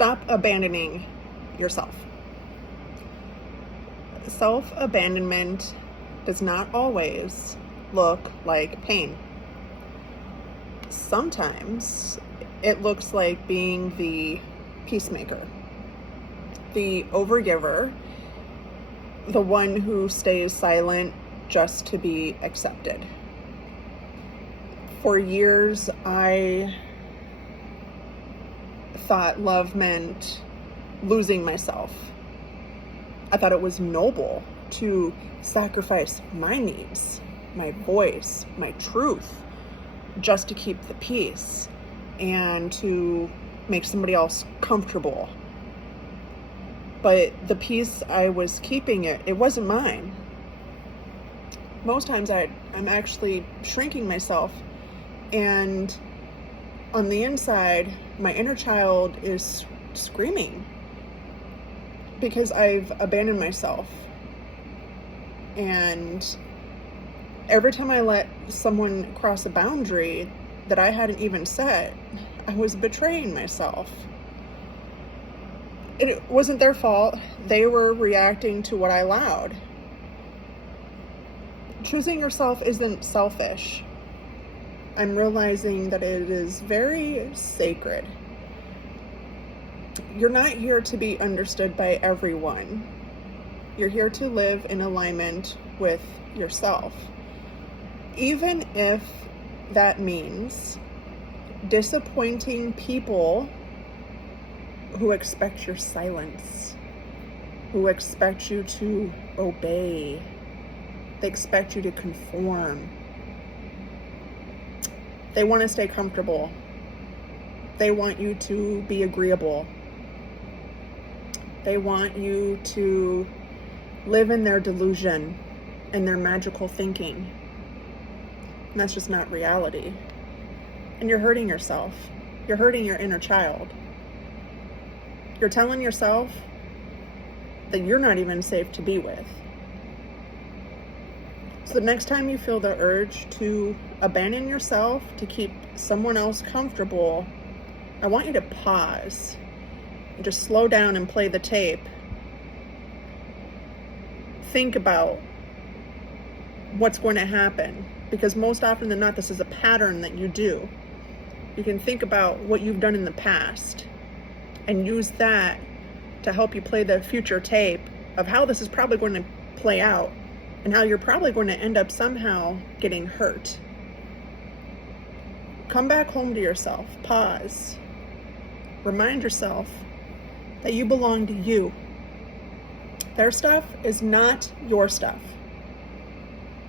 Stop abandoning yourself. Self-abandonment does not always look like pain. Sometimes it looks like being the peacemaker, the overgiver, the one who stays silent just to be accepted. For years, I thought love meant losing myself. I thought it was noble to sacrifice my needs, my voice, my truth, just to keep the peace and to make somebody else comfortable. But the peace I was keeping, it wasn't mine. Most times I'm actually shrinking myself, and on the inside, my inner child is screaming because I've abandoned myself. And every time I let someone cross a boundary that I hadn't even set, I was betraying myself. It wasn't their fault. They were reacting to what I allowed. Choosing yourself isn't selfish. I'm realizing that it is very sacred. You're not here to be understood by everyone. You're here to live in alignment with yourself. Even if that means disappointing people who expect your silence, who expect you to obey, they expect you to conform. They want to stay comfortable. They want you to be agreeable. They want you to live in their delusion and their magical thinking. And that's just not reality. And you're hurting yourself. You're hurting your inner child. You're telling yourself that you're not even safe to be with. So the next time you feel the urge to abandon yourself to keep someone else comfortable, I want you to pause and just slow down and play the tape. Think about what's going to happen, because most often than not, this is a pattern that you do. You can think about what you've done in the past and use that to help you play the future tape of how this is probably going to play out and how you're probably going to end up somehow getting hurt. Come back home to yourself, pause, remind yourself that you belong to you. Their stuff is not your stuff.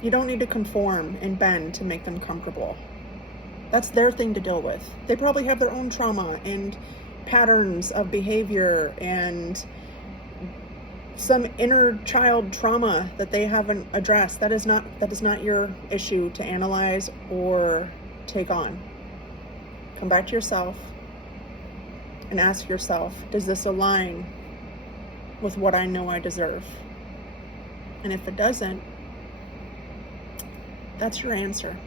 You don't need to conform and bend to make them comfortable. That's their thing to deal with. They probably have their own trauma and patterns of behavior and some inner child trauma that they haven't addressed. That is not your issue to analyze or take on. Come back to yourself and ask yourself, does this align with what I know I deserve? And if it doesn't, that's your answer.